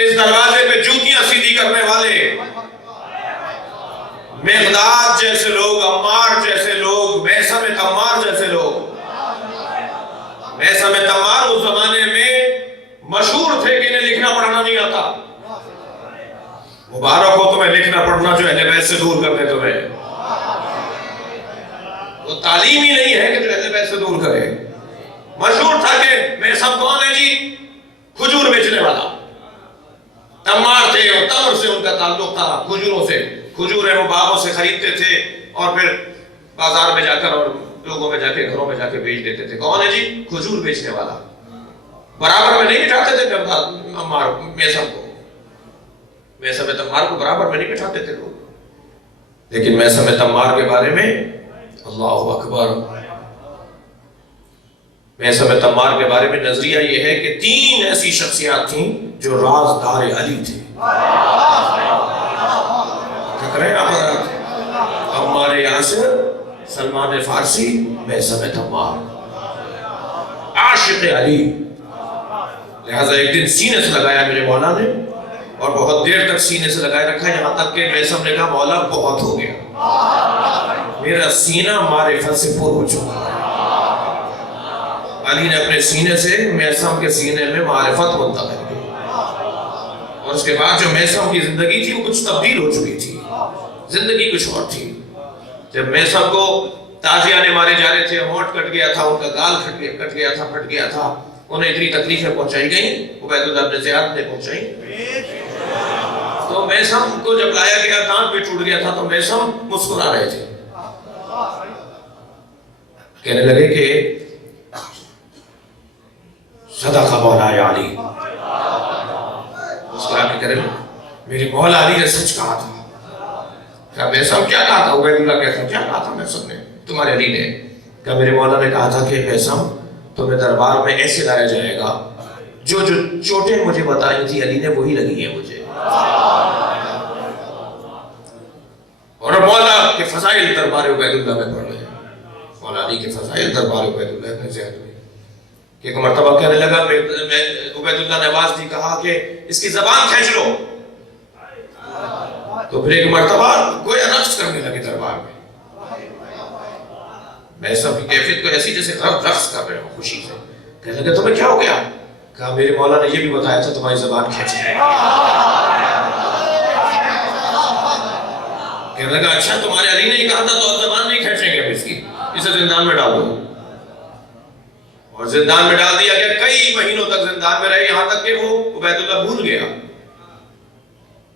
اس دروازے پہ جوتیاں سیدھی کرنے والے، مقداد جیسے لوگ، عمار جیسے لوگ، میثم تمار جیسے لوگ۔ میثم تمار اس زمانے میں مشہور تھے کہ انہیں لکھنا پڑھنا نہیں آتا۔ مبارک ہو تمہیں لکھنا پڑھنا جو اہل بیت سے دور کر دے تمہیں۔ وہ تعلیم ہی نہیں ہے کہ جو اہل بیت سے دور کرے۔ مشہور تھا کہ میثم کون ہے جی؟ کھجور بیچنے والا۔ تمار تھے اور تمر سے ان کا تعلق تھا، کھجوروں سے۔ کھجوریں وہ باغوں سے خریدتے تھے اور پھر بازار میں جا کر اور لوگوں میں جا کے گھروں میں جا کے بیچ دیتے تھے۔ کون ہے جی؟ کھجور بیچنے والا۔ برابر میں نہیں بٹھاتے تھے عمار میثم کو، میثم تمار کو برابر میں نہیں بٹھاتے تھے لوگ، لیکن میثم تمار کے بارے میں اللہ اکبر، میثم تمار کے بارے میں نظریہ یہ ہے کہ 3 ایسی شخصیات تھیں جو رازدار علی تھے۔ عمار یاسر، سلمان فارسی، میثم تمار، عاشق علی۔ لہذا ایک دن سینے سے لگایا میرے مولا نے، اور بہت دیر تک سینے سے لگائے رکھا، یہاں تک کہ میثم نے کہا مولا بہت ہو گیا، میرا سینہ معرفت سے پر ہو چکا۔ علی نے اپنے سینے سے میثم کے سینے میں معرفت منتقل کی، اور اس کے بعد جو میثم کی زندگی تھی وہ کچھ تبدیل ہو چکی تھی، زندگی کچھ اور تھی۔ جب میثم کو تازیانے مارے جا رہے تھے، ہونٹ کٹ گیا تھا، ان کا گال کٹ گیا تھا، پھٹ گیا تھا، انہیں اتنی تکلیفیں پہنچائی گئیں، عبید اللہ بن زیاد نے پہنچائی۔ تو میثم کو جب لایا گیا، دانت بھی ٹوٹ گیا تھا، تو میثم مسکرا رہے تھے، کہنے لگے کہ صدق مولا علی، مسکرا کے کہنے لگے میرے مولا علی نے سچ کہا تھا۔ کہا میثم کیا کہا تھا؟ عبید اللہ کہتا کیا کہا تھا میثم نے، تمہارے علی نے؟ کہا میرے مولا نے کہا تھا کہ میثم تمہیں دربار میں ایسے لایا جائے گا، جو چوٹیں مجھے بتائی تھی علی نے وہی لگی ہیں مجھے، اور مولا کے فضائل دربار عبید اللہ میں پڑھ رہے ہیں، مولا علی کے فضائل دربار عبید اللہ بن زیاد میں۔ کہ ایک مرتبہ کہنے لگا، عبید اللہ نے آواز دی، کہا کہ اس کی زبان کھینچ لو، تو پھر ایک مرتبہ گویا رقص کرنے لگے دربار میں۔ میثم کی کیفیت کو ایسی جیسے رقص کر رہے ہو خوشی سے۔ کہنے لگے تمہیں کیا ہو گیا؟ کہا میرے مولا نے یہ بھی بتایا تھا تمہاری زبان کھینچ لے۔ کہنے لگا اچھا تمہارے علی نے ہی کہا تھا تو اب زبان نہیں کھینچیں گے اس کی، اسے زندان میں ڈال دو۔ اور زندان میں ڈال دیا گیا، کئی مہینوں تک زندان میں رہے، یہاں تک کہ وہ عبید اللہ بھول گیا۔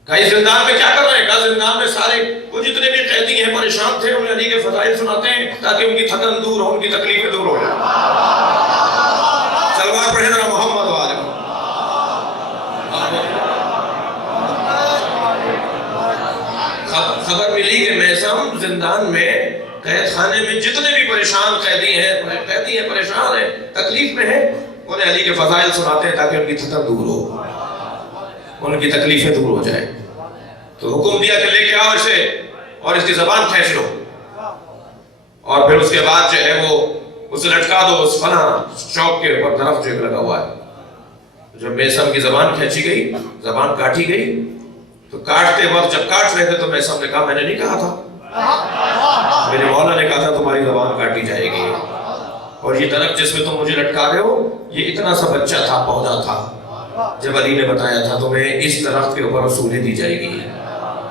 کہا اس زندان میں کیا کر رہے ہیں؟ کہا زندان میں سارے وہ جتنے بھی قیدی ہیں پریشان تھے، انہیں علی کے فضائل سناتے ہیں تاکہ ان کی تھکن دور ہو، ان کی تکلیفیں دور ہو جائیں۔ سلوات پڑھیں ذرا محمد والے۔ خبر ملی کہ میثم زندان میں، قید خانے میں جتنے بھی پریشان قیدی ہیں پریشان ہیں، تکلیف میں ہیں، انہیں علی کے فضائل سناتے ہیں تاکہ ان کی تھکن دور ہو، ان کی تکلیفیں دور ہو جائیں۔ تو حکم دیا کہ لے کے آؤ اسے اور اس کی زبان کھینچ لو، اور پھر اس کے بعد جو ہے وہ اسے لٹکا دو اس فلاں چوک کے اوپر، درخت جو ایک لگا ہوا ہے۔ جب میثم کی زبان کھینچی گئی، زبان کاٹی گئی، تو کاٹتے وقت جب کاٹ رہے تھے تو میثم نے کہا میں نے نہیں کہا تھا، میرے مولا نے کہا تھا تمہاری زبان کاٹی جائے گی، اور یہ درخت جس میں تم مجھے لٹکا رہے ہو یہ اتنا سا بچہ تھا، پودا تھا، جب علی نے بتایا تھا تمہیں اس درخت کے اوپر رسولیں دی جائے گی،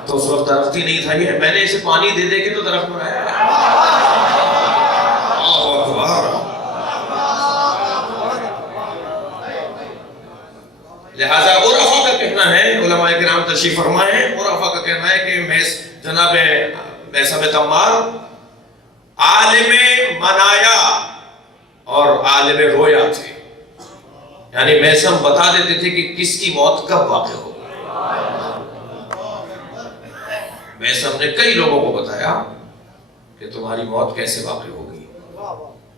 تو اس وقت درخت ہی نہیں تھا، یہ میں نے اسے پانی دے دے کے تو درخت بنایا ہے۔ لہذا عرفا کا کہنا ہے، علماء کرام تشریف فرمائے ہیں، عرفا کا کہنا ہے کہ جناب میثم تمار عالم منایا اور عالم رویا تھے، یعنی میثم بتا دیتے تھے کہ کس کی موت کب واقع ہوگی۔ میثم نے کئی لوگوں کو بتایا کہ تمہاری موت کیسے واقع ہوگی،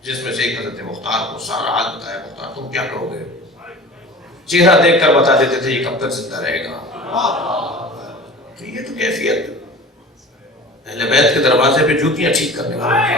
جس میں سے ایک حضرت مختار کو سارا حال بتایا، مختار تم کیا کہو گے، چہرہ دیکھ کر بتا دیتے تھے یہ کب تک زندہ رہے گا۔ تو یہ تو کیفیت اہل بیت کے دروازے پہ جوتیاں ٹھیک کرنے والی ہے۔